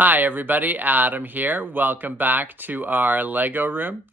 Hi everybody, Adam here. Welcome back to our Lego room.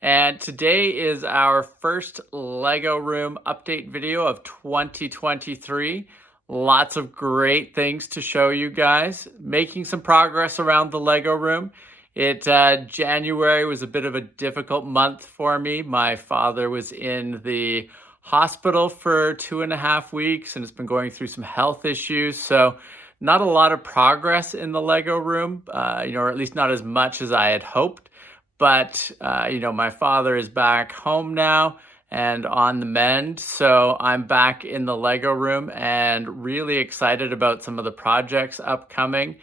And today is our first Lego room update video of 2023. Lots of great things to show you guys. Making some progress around the Lego room. January was a bit of a difficult month for me. My father was in the hospital for 2.5 weeks and has been going through some health issues. So not a lot of progress in the Lego room, or at least not as much as I had hoped. But, my father is back home now and on the mend. So I'm back in the Lego room and really excited about some of the projects upcoming.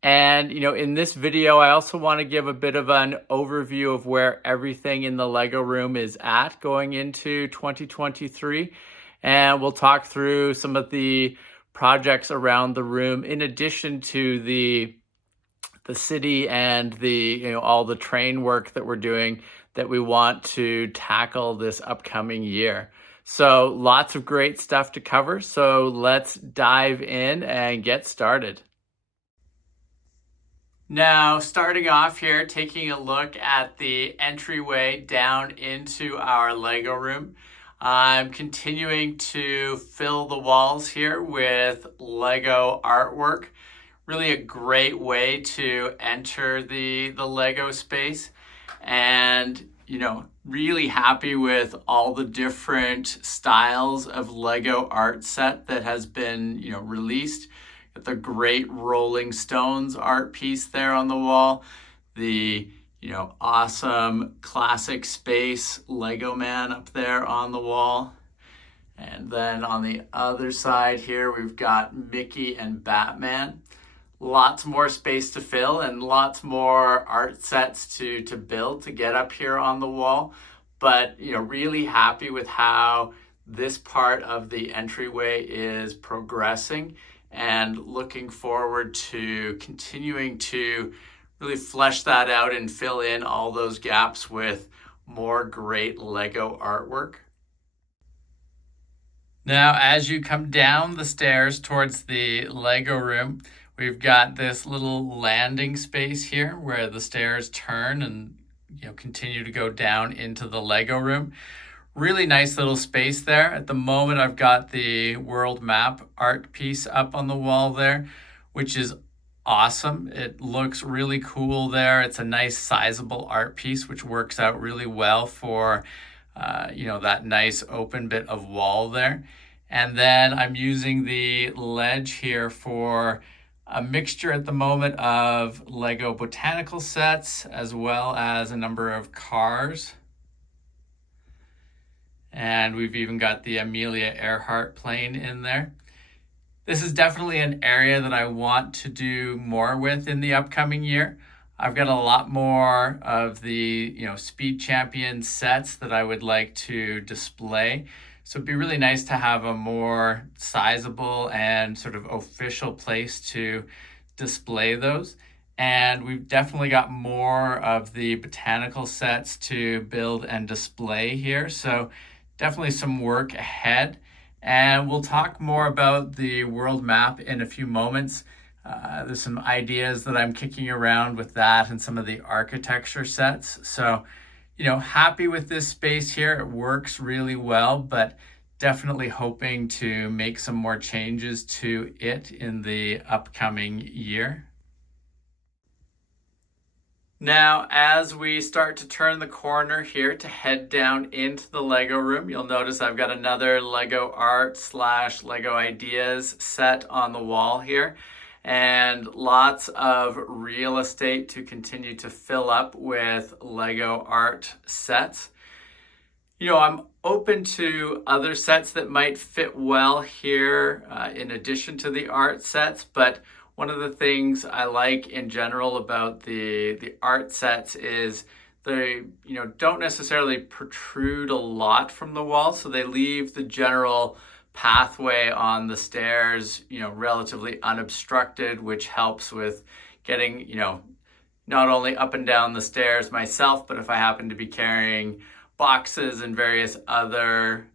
And, in this video, I also want to give a bit of an overview of where everything in the Lego room is at going into 2023. And we'll talk through some of the projects around the room in addition to the city and the all the train work that we're doing that we want to tackle this upcoming year. So lots of great stuff to cover. So let's dive in and get started. Now, starting off here, taking a look at the entryway down into our Lego room. I'm continuing to fill the walls here with Lego artwork. Really a great way to enter the Lego space. And, really happy with all the different styles of Lego art set that has been, released. Got the great Rolling Stones art piece there on the wall. The awesome classic space Lego man up there on the wall. And then on the other side here, we've got Mickey and Batman. Lots more space to fill and lots more art sets to build to get up here on the wall. But, really happy with how this part of the entryway is progressing and looking forward to continuing to really flesh that out and fill in all those gaps with more great Lego artwork. Now, as you come down the stairs towards the Lego room, we've got this little landing space here where the stairs turn and continue to go down into the Lego room. Really nice little space there. At the moment, I've got the world map art piece up on the wall there, which is awesome. It looks really cool there. It's a nice sizable art piece, which works out really well for, that nice open bit of wall there. And then I'm using the ledge here for a mixture at the moment of Lego botanical sets, as well as a number of cars. And we've even got the Amelia Earhart plane in there. This is definitely an area that I want to do more with in the upcoming year. I've got a lot more of the, Speed Champion sets that I would like to display. So it'd be really nice to have a more sizable and sort of official place to display those. And we've definitely got more of the botanical sets to build and display here. So definitely some work ahead. And we'll talk more about the world map in a few moments. There's some ideas that I'm kicking around with that and some of the architecture sets. So, happy with this space here. It works really well, but definitely hoping to make some more changes to it in the upcoming year. Now, as we start to turn the corner here to head down into the Lego room, you'll notice I've got another Lego art / Lego ideas set on the wall here, and lots of real estate to continue to fill up with Lego art sets. I'm open to other sets that might fit well here in addition to the art sets, but one of the things I like in general about the art sets is they, don't necessarily protrude a lot from the wall, so they leave the general pathway on the stairs, relatively unobstructed, which helps with getting, not only up and down the stairs myself, but if I happen to be carrying boxes and various other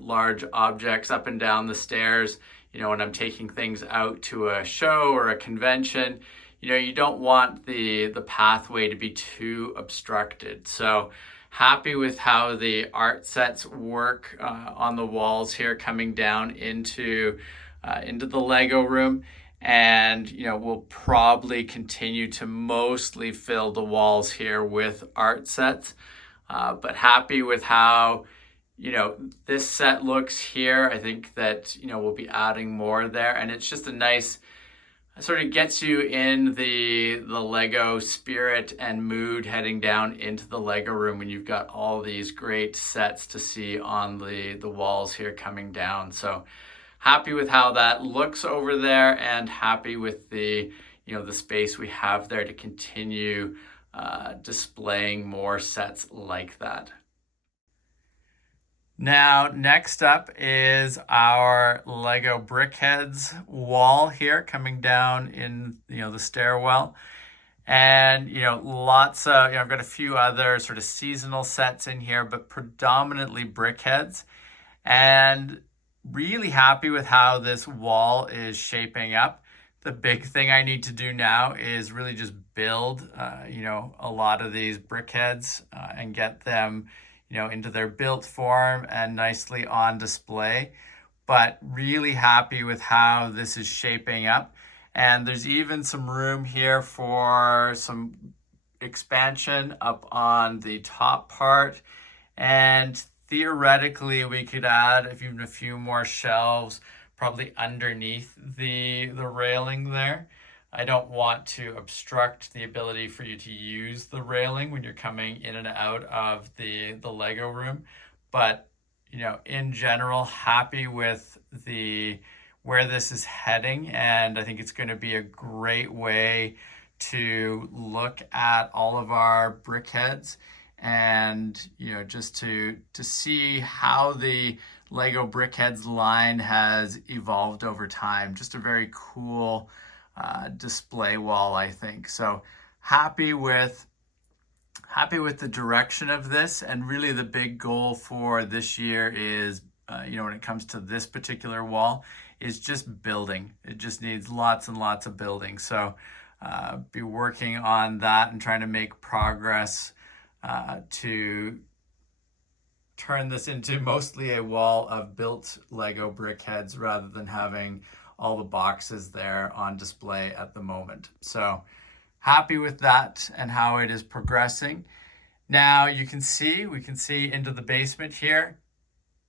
large objects up and down the stairs, when I'm taking things out to a show or a convention, you don't want the pathway to be too obstructed. So happy with how the art sets work on the walls here, coming down into the Lego room. And we'll probably continue to mostly fill the walls here with art sets, but happy with how this set looks here. I think that we'll be adding more there, and it's just a nice, sort of gets you in the Lego spirit and mood heading down into the Lego room when you've got all these great sets to see on the walls here coming down. So happy with how that looks over there, and happy with the the space we have there to continue displaying more sets like that. Now, next up is our Lego BrickHeadz wall here coming down in the stairwell. And lots of I've got a few other sort of seasonal sets in here, but predominantly BrickHeadz. And really happy with how this wall is shaping up. The big thing I need to do now is really just build a lot of these BrickHeadz and get them into their built form and nicely on display. But really happy with how this is shaping up. And there's even some room here for some expansion up on the top part. And theoretically, we could add even a few more shelves probably underneath the railing there. I don't want to obstruct the ability for you to use the railing when you're coming in and out of the Lego room. But, in general, happy with where this is heading. And I think it's going to be a great way to look at all of our BrickHeadz and, just to see how the Lego BrickHeadz line has evolved over time. Just a very cool display wall, I think. So happy with the direction of this, and really the big goal for this year is when it comes to this particular wall is just building. It just needs lots and lots of building. So be working on that and trying to make progress to turn this into mostly a wall of built Lego BrickHeadz rather than having all the boxes there on display at the moment. So happy with that and how it is progressing. Now we can see into the basement here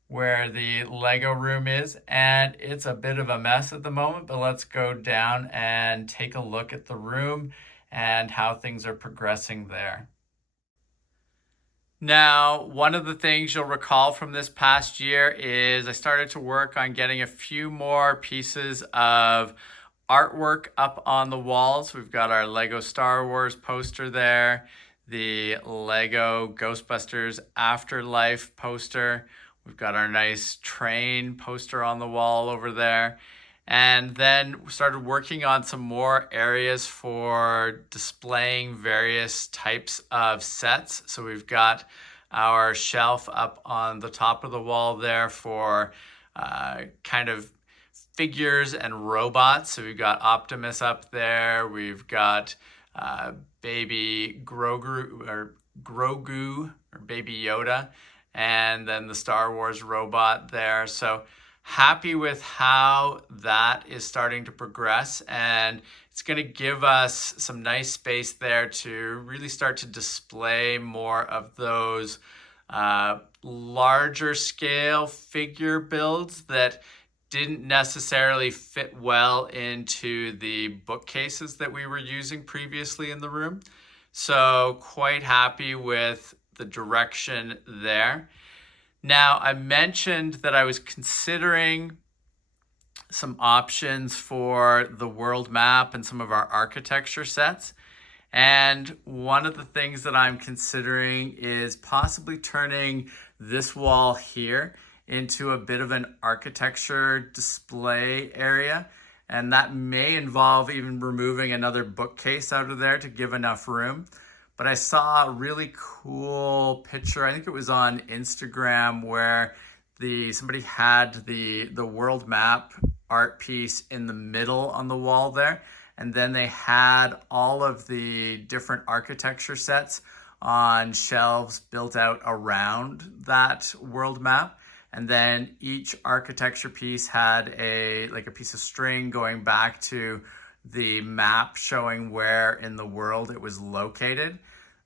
where the Lego room is, and it's a bit of a mess at the moment, but let's go down and take a look at the room and how things are progressing there. Now, one of the things you'll recall from this past year is I started to work on getting a few more pieces of artwork up on the walls. We've got our Lego Star Wars poster there, the Lego Ghostbusters Afterlife poster. We've got our nice train poster on the wall over there. And then we started working on some more areas for displaying various types of sets. So we've got our shelf up on the top of the wall there for kind of figures and robots. So we've got Optimus up there. We've got baby Grogu or baby Yoda, and then the Star Wars robot there. So happy with how that is starting to progress, and it's going to give us some nice space there to really start to display more of those larger scale figure builds that didn't necessarily fit well into the bookcases that we were using previously in the room. So quite happy with the direction there. Now, I mentioned that I was considering some options for the world map and some of our architecture sets. And one of the things that I'm considering is possibly turning this wall here into a bit of an architecture display area. And that may involve even removing another bookcase out of there to give enough room. But I saw a really cool picture, I think it was on Instagram, where somebody had the world map art piece in the middle on the wall there. and then they had all of the different architecture sets on shelves built out around that world map. And then each architecture piece had a piece of string going back to the map showing where in the world it was located.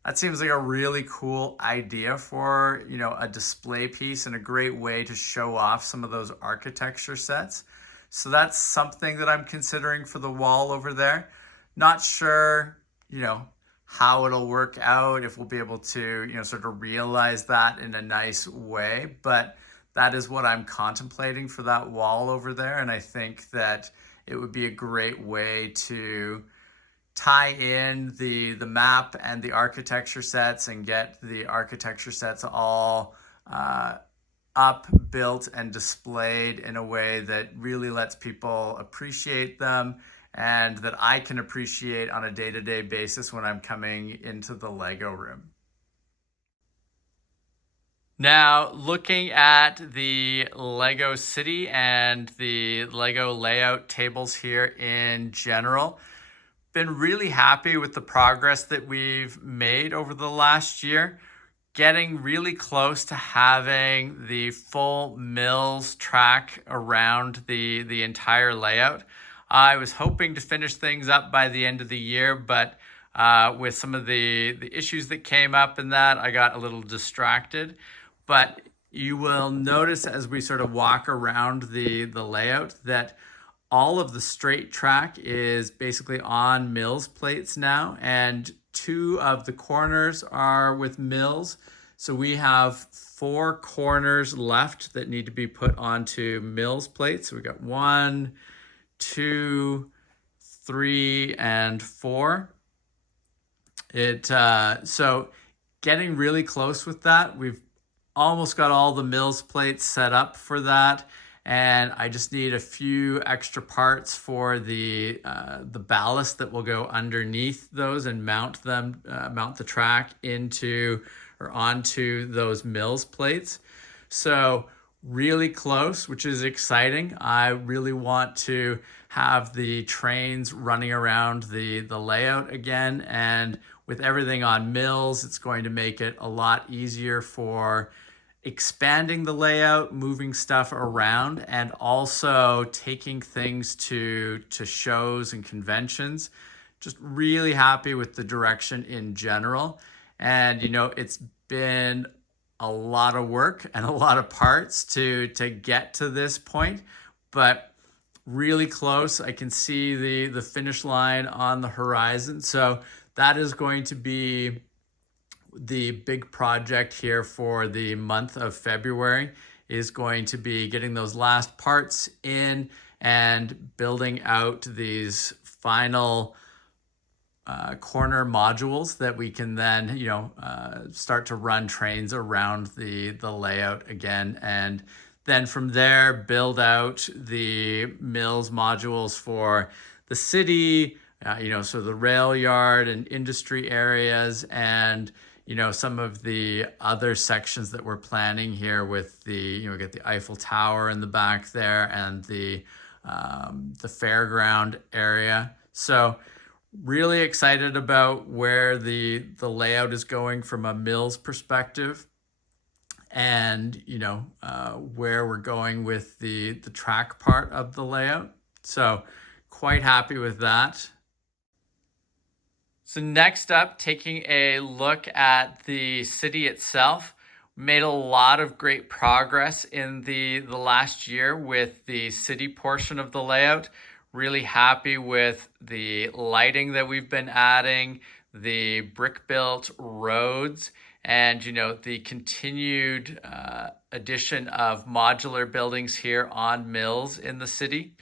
That seems like a really cool idea for, a display piece and a great way to show off some of those architecture sets. So that's something that I'm considering for the wall over there. Not sure, how it'll work out, if we'll be able to, sort of realize that in a nice way, but that is what I'm contemplating for that wall over there. And I think that it would be a great way to tie in the map and the architecture sets and get the architecture sets all up, built, and displayed in a way that really lets people appreciate them and that I can appreciate on a day-to-day basis when I'm coming into the Lego room. Now, looking at the Lego City and the Lego layout tables here in general, been really happy with the progress that we've made over the last year, getting really close to having the full mills track around the entire layout. I was hoping to finish things up by the end of the year, but with some of the issues that came up in that, I got a little distracted. But you will notice as we sort of walk around the layout that all of the straight track is basically on mills plates now, and 2 of the corners are with mills. So we have 4 corners left that need to be put onto mills plates. So we got 1, 2, 3, and 4. So getting really close with that. We've almost got all the mills plates set up for that, and I just need a few extra parts for the ballast that will go underneath those and mount the track into or onto those mills plates. So really close, which is exciting. I really want to have the trains running around the layout again, and with everything on mills, it's going to make it a lot easier for expanding the layout, moving stuff around, and also taking things to shows and conventions. Just really happy with the direction in general. And, it's been a lot of work and a lot of parts to get to this point, but really close. I can see the finish line on the horizon. So that is going to be the big project here for the month of February, is going to be getting those last parts in and building out these final corner modules that we can then, start to run trains around the layout again. And then from there, build out the mills modules for the city, so the rail yard and industry areas, and some of the other sections that we're planning here with the, we get the Eiffel Tower in the back there and the fairground area. So really excited about where the layout is going from a mills perspective, and where we're going with the track part of the layout. So quite happy with that. So next up, taking a look at the city itself. Made a lot of great progress in the last year with the city portion of the layout. Really happy with the lighting that we've been adding, the brick-built roads, and the continued addition of modular buildings here on mills in the city.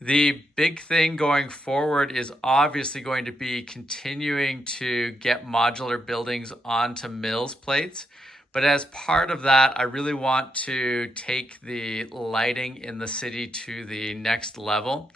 The big thing going forward is obviously going to be continuing to get modular buildings onto mills plates. But as part of that, I really want to take the lighting in the city to the next level.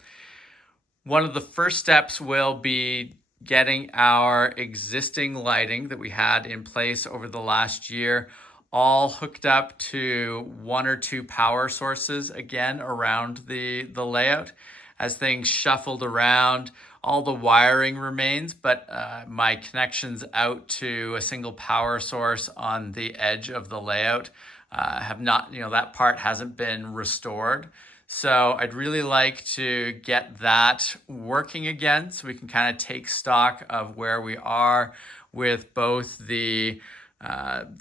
One of the first steps will be getting our existing lighting that we had in place over the last year all hooked up to 1 or 2 power sources again around the layout. As things shuffled around, all the wiring remains, but my connections out to a single power source on the edge of the layout have not, that part hasn't been restored. So I'd really like to get that working again so we can kind of take stock of where we are with both the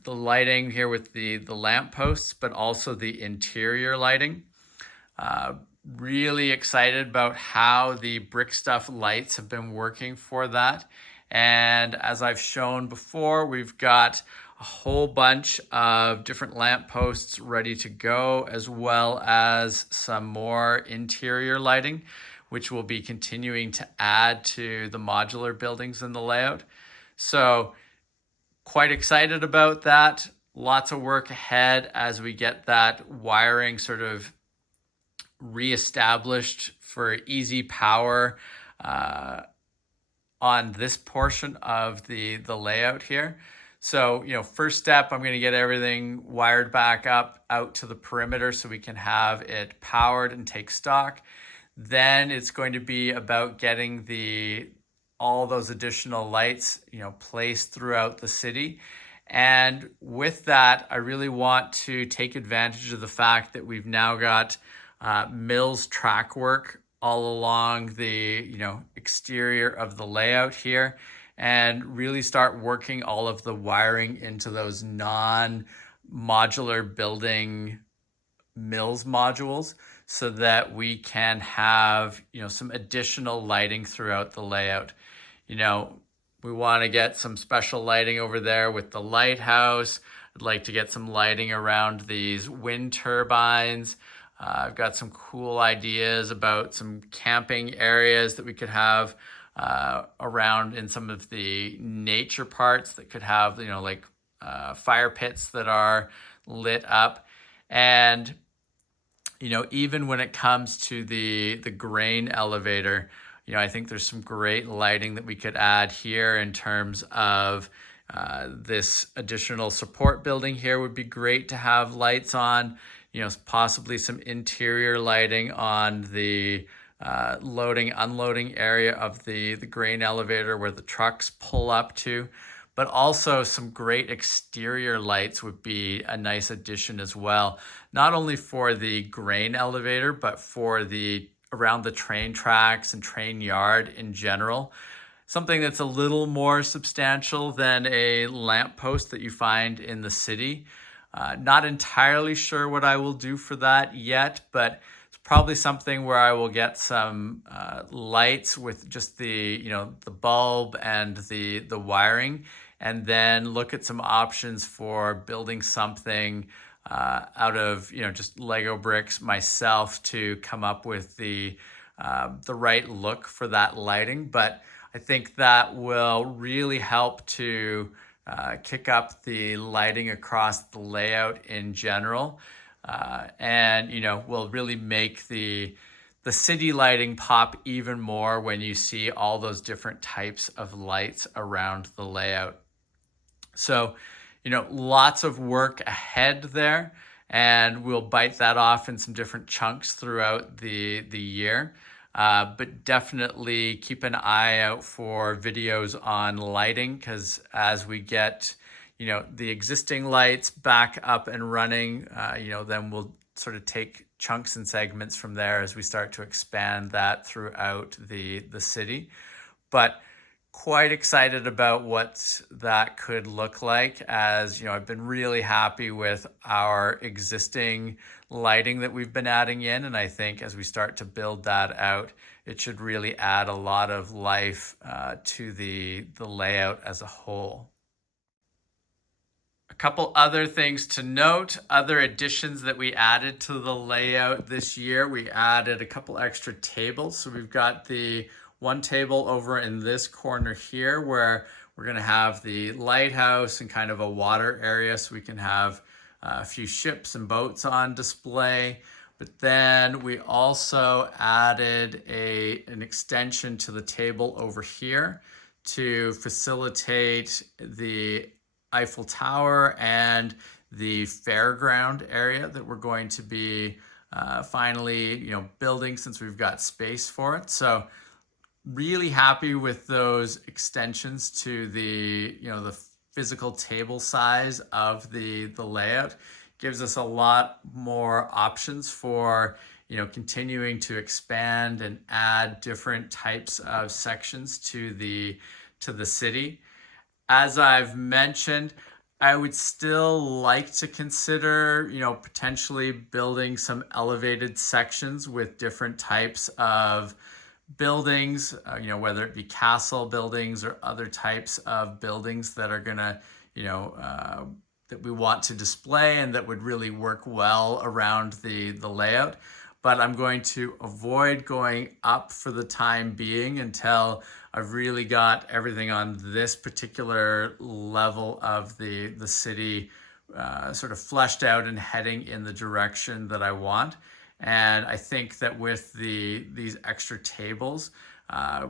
lighting here with the lamp posts, but also the interior lighting. Really excited about how the brick stuff lights have been working for that. And as I've shown before, we've got a whole bunch of different lamp posts ready to go, as well as some more interior lighting, which we'll be continuing to add to the modular buildings in the layout. So quite excited about that. Lots of work ahead as we get that wiring sort of reestablished for easy power on this portion of the layout here. So, first step, I'm going to get everything wired back up out to the perimeter so we can have it powered and take stock. Then it's going to be about getting all those additional lights, placed throughout the city. And with that, I really want to take advantage of the fact that we've now got Mills track work all along the exterior of the layout here, and really start working all of the wiring into those non-modular building Mills modules so that we can have some additional lighting throughout the layout. We want to get some special lighting over there with the lighthouse. I'd like to get some lighting around these wind turbines. I've got some cool ideas about some camping areas that we could have around in some of the nature parts that could have, like fire pits that are lit up. And, even when it comes to the grain elevator, I think there's some great lighting that we could add here in terms of this additional support building here would be great to have lights on. Possibly some interior lighting on the loading, unloading area of the grain elevator where the trucks pull up to. But also some great exterior lights would be a nice addition as well. Not only for the grain elevator, but for around the train tracks and train yard in general. Something that's a little more substantial than a lamppost that you find in the city. Not entirely sure what I will do for that yet, but it's probably something where I will get some lights with just the bulb and the wiring, and then look at some options for building something out of just Lego bricks myself to come up with the right look for that lighting. But I think that will really help to kick up the lighting across the layout in general, and will really make the city lighting pop even more when you see all those different types of lights around the layout. So lots of work ahead there, and we'll bite that off in some different chunks throughout the year. But definitely keep an eye out for videos on lighting, because as we get, the existing lights back up and running, then we'll sort of take chunks and segments from there as we start to expand that throughout the city. But quite excited about what that could look like, as I've been really happy with our existing lighting that we've been adding in, and I think as we start to build that out, it should really add a lot of life to the layout as a whole. A couple other things to note, other additions that we added to the layout this year. We added a couple extra tables. So we've got the one table over in this corner here where we're going to have the lighthouse and kind of a water area so we can have a few ships and boats on display. But then we also added an extension to the table over here to facilitate the Eiffel Tower and the fairground area that we're going to be finally building, since we've got space for it. So Really happy with those extensions to the, the physical table size of the layout. Gives us a lot more options for, continuing to expand and add different types of sections to the city. As I've mentioned, I would still like to consider, potentially building some elevated sections with different types of buildings, whether it be castle buildings or other types of buildings that are gonna, that we want to display and that would really work well around the layout. But I'm going to avoid going up for the time being until I've really got everything on this particular level of the city sort of fleshed out and heading in the direction that I want. And I think that with these extra tables,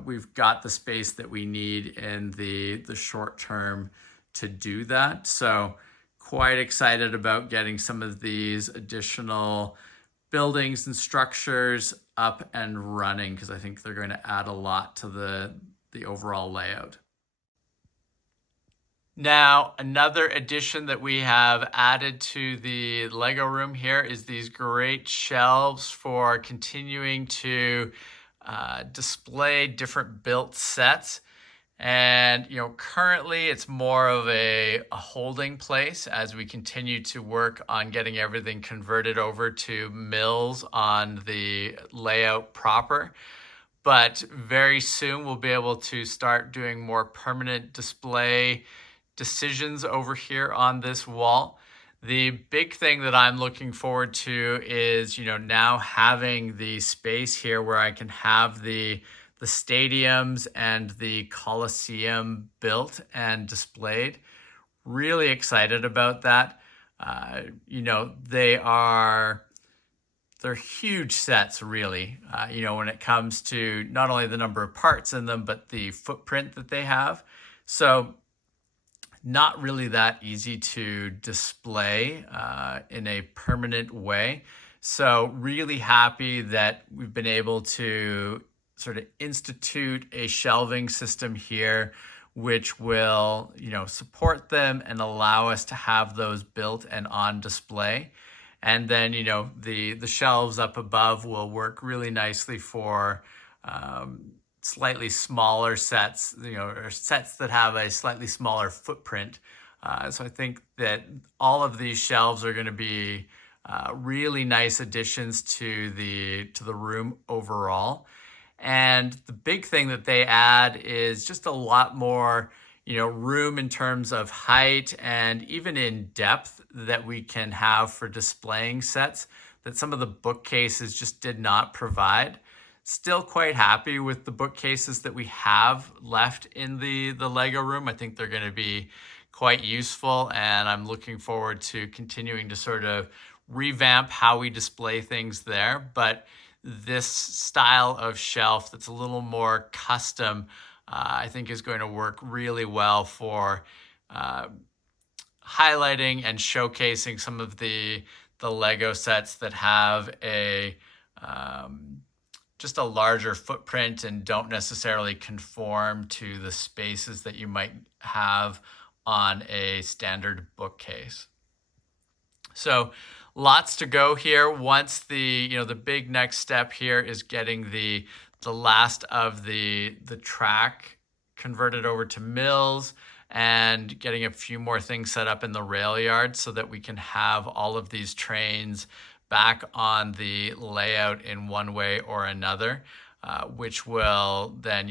we've got the space that we need in the short term to do that. So quite excited about getting some of these additional buildings and structures up and running, because I think they're going to add a lot to the overall layout. Now, another addition that we have added to the Lego room here is these great shelves for continuing to display different built sets. And, currently it's more of a holding place as we continue to work on getting everything converted over to mills on the layout proper. But very soon we'll be able to start doing more permanent display decisions over here on this wall. The big thing that I'm looking forward to is, now having the space here where I can have the stadiums and the Coliseum built and displayed. Really excited about that. They're huge sets, really, when it comes to not only the number of parts in them, but the footprint that they have. So not really that easy to display in a permanent way. So really happy that we've been able to sort of institute a shelving system here, which will, support them and allow us to have those built and on display. And then, the shelves up above will work really nicely for slightly smaller sets, or sets that have a slightly smaller footprint. So I think that all of these shelves are going to be really nice additions to the room overall. And the big thing that they add is just a lot more, room in terms of height and even in depth that we can have for displaying sets that some of the bookcases just did not provide. Still quite happy with the bookcases that we have left in the Lego room. I think they're going to be quite useful, and I'm looking forward to continuing to sort of revamp how we display things there. But this style of shelf that's a little more custom, I think is going to work really well for highlighting and showcasing some of the Lego sets that have a just a larger footprint and don't necessarily conform to the spaces that you might have on a standard bookcase. So lots to go here. Once the big next step here is getting the last of the track converted over to mills and getting a few more things set up in the rail yard so that we can have all of these trains back on the layout in one way or another, which will then,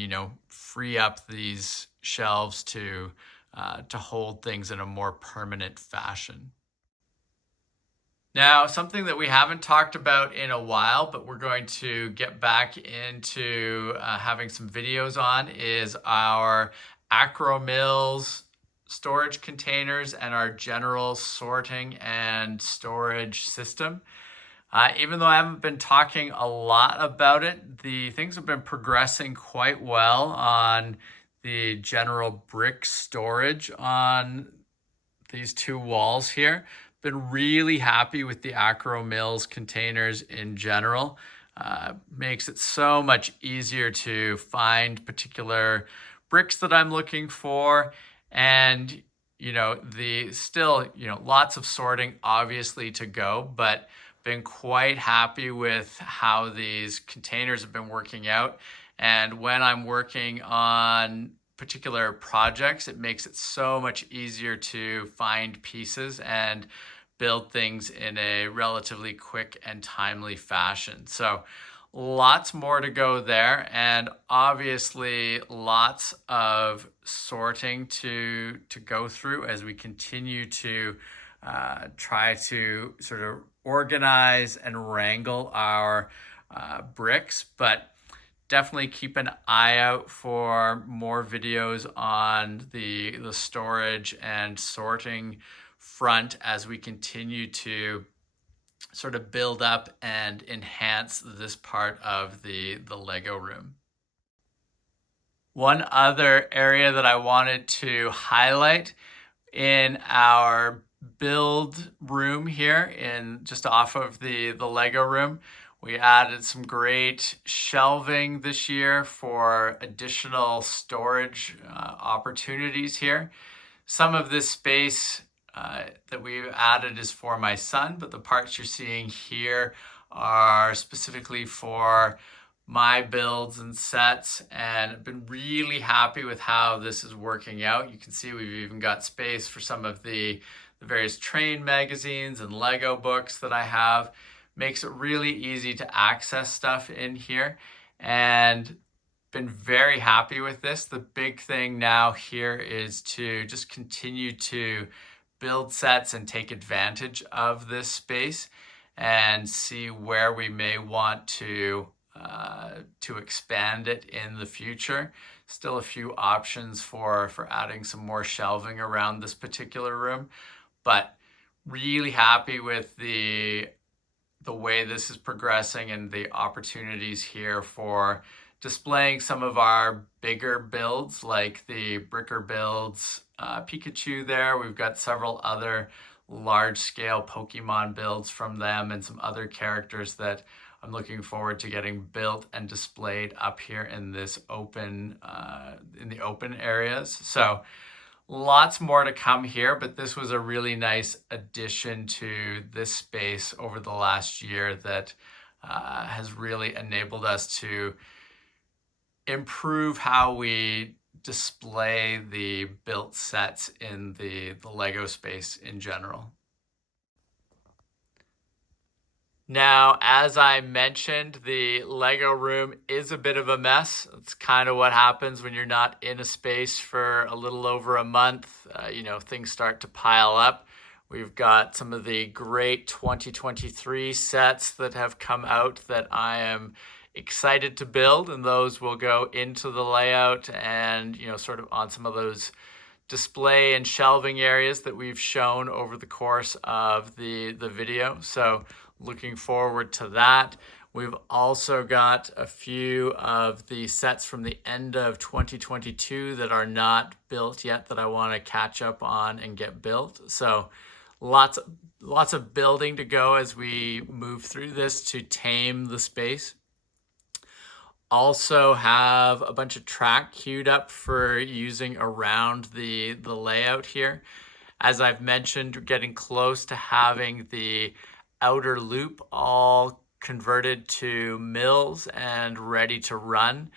free up these shelves to hold things in a more permanent fashion. Now, something that we haven't talked about in a while, but we're going to get back into having some videos on, is our Acro Mills storage containers and our general sorting and storage system. Even though I haven't been talking a lot about it, the things have been progressing quite well on the general brick storage on these two walls here. Been really happy with the Acro Mills containers in general. makes it so much easier to find particular bricks that I'm looking for. And, lots of sorting obviously to go, but been quite happy with how these containers have been working out. And when I'm working on particular projects, it makes it so much easier to find pieces and build things in a relatively quick and timely fashion. So lots more to go there, and obviously lots of sorting to go through as we continue to try to sort of organize and wrangle our bricks. But definitely keep an eye out for more videos on the storage and sorting front as we continue to sort of build up and enhance this part of the Lego room. One other area that I wanted to highlight in our build room here, in just off of the Lego room, we added some great shelving this year for additional storage opportunities here. Some of this space that we've added is for my son, but the parts you're seeing here are specifically for my builds and sets, and I've been really happy with how this is working out. You can see we've even got space for some of the various train magazines and Lego books that I have. Makes it really easy to access stuff in here, and been very happy with this. The big thing now here is to just continue to build sets and take advantage of this space and see where we may want to expand it in the future. Still a few options for adding some more shelving around this particular room, but really happy with the way this is progressing and the opportunities here for displaying some of our bigger builds, like the BrickHeadz Pikachu there. We've got several other large-scale Pokemon builds from them and some other characters that I'm looking forward to getting built and displayed up here in this open, in the open areas. So lots more to come here, but this was a really nice addition to this space over the last year that has really enabled us to improve how we display the built sets in the Lego space in general. Now, as I mentioned, the Lego room is a bit of a mess. It's kind of what happens when you're not in a space for a little over a month. Things start to pile up. We've got some of the great 2023 sets that have come out that I am excited to build, and those will go into the layout and, sort of on some of those display and shelving areas that we've shown over the course of the video. So looking forward to that. We've also got a few of the sets from the end of 2022 that are not built yet that I want to catch up on and get built. So lots of building to go as we move through this to tame the space. Also have a bunch of track queued up for using around the layout here. As I've mentioned, we're getting close to having the outer loop all converted to mills and ready to run.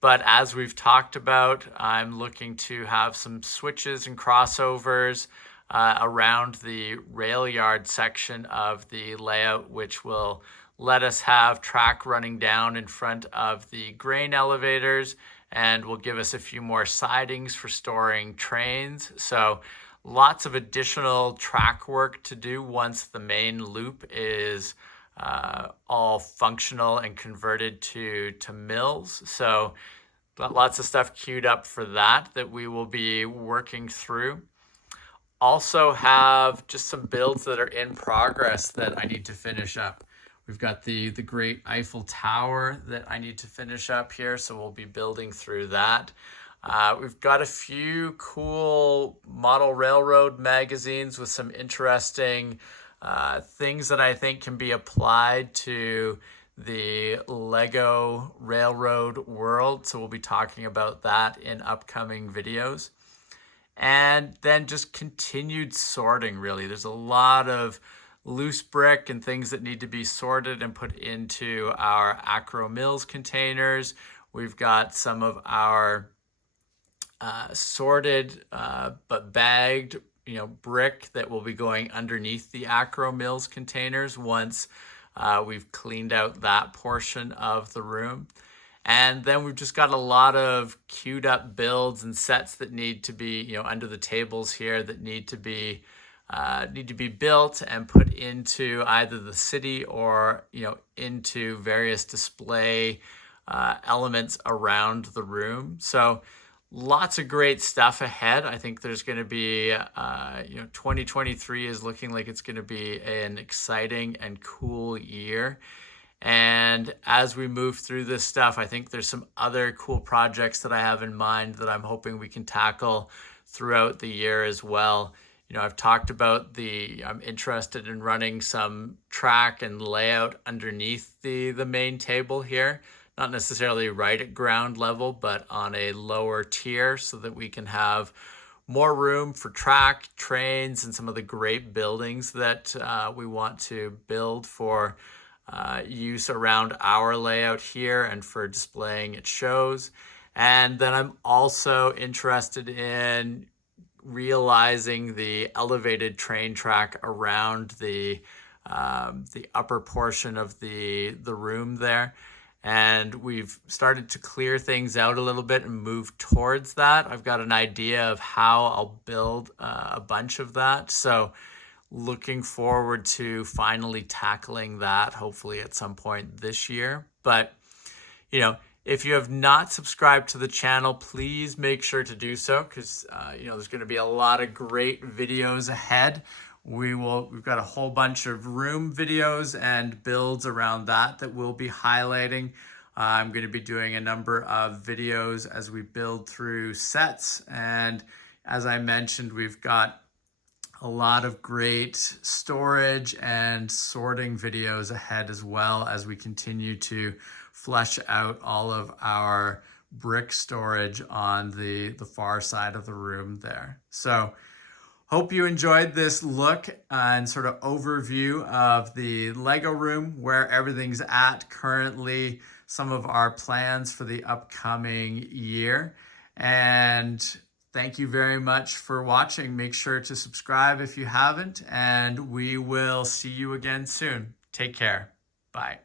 But as we've talked about, I'm looking to have some switches and crossovers around the rail yard section of the layout, which will let us have track running down in front of the grain elevators and will give us a few more sidings for storing trains. So lots of additional track work to do once the main loop is all functional and converted to mills. So lots of stuff queued up for that we will be working through. Also have just some builds that are in progress that I need to finish up. We've got the great Eiffel Tower that I need to finish up here, so we'll be building through that. We've got a few cool model railroad magazines with some interesting things that I think can be applied to the Lego railroad world. So we'll be talking about that in upcoming videos. And then just continued sorting, really. There's a lot of loose brick and things that need to be sorted and put into our Acro Mills containers. We've got some of our sorted but bagged brick that will be going underneath the Acro Mills containers once we've cleaned out that portion of the room. And then we've just got a lot of queued up builds and sets that need to be, under the tables here that need to be built and put into either the city or, into various display elements around the room. So lots of great stuff ahead. I think there's going to be, 2023 is looking like it's going to be an exciting and cool year. And as we move through this stuff, I think there's some other cool projects that I have in mind that I'm hoping we can tackle throughout the year as well. I've talked about I'm interested in running some track and layout underneath the main table here. Not necessarily right at ground level, but on a lower tier so that we can have more room for track, trains, and some of the great buildings that we want to build for use around our layout here and for displaying at shows. And then I'm also interested in realizing the elevated train track around the upper portion of the room there. And we've started to clear things out a little bit and move towards that. I've got an idea of how I'll build a bunch of that. So looking forward to finally tackling that, hopefully at some point this year. But, if you have not subscribed to the channel, please make sure to do so because, there's going to be a lot of great videos ahead. We've got a whole bunch of room videos and builds around that we'll be highlighting. I'm going to be doing a number of videos as we build through sets. And as I mentioned, we've got a lot of great storage and sorting videos ahead as well as we continue to flesh out all of our brick storage on the far side of the room there. So hope you enjoyed this look and sort of overview of the Lego room, where everything's at currently, some of our plans for the upcoming year. And thank you very much for watching. Make sure to subscribe if you haven't, and we will see you again soon. Take care. Bye.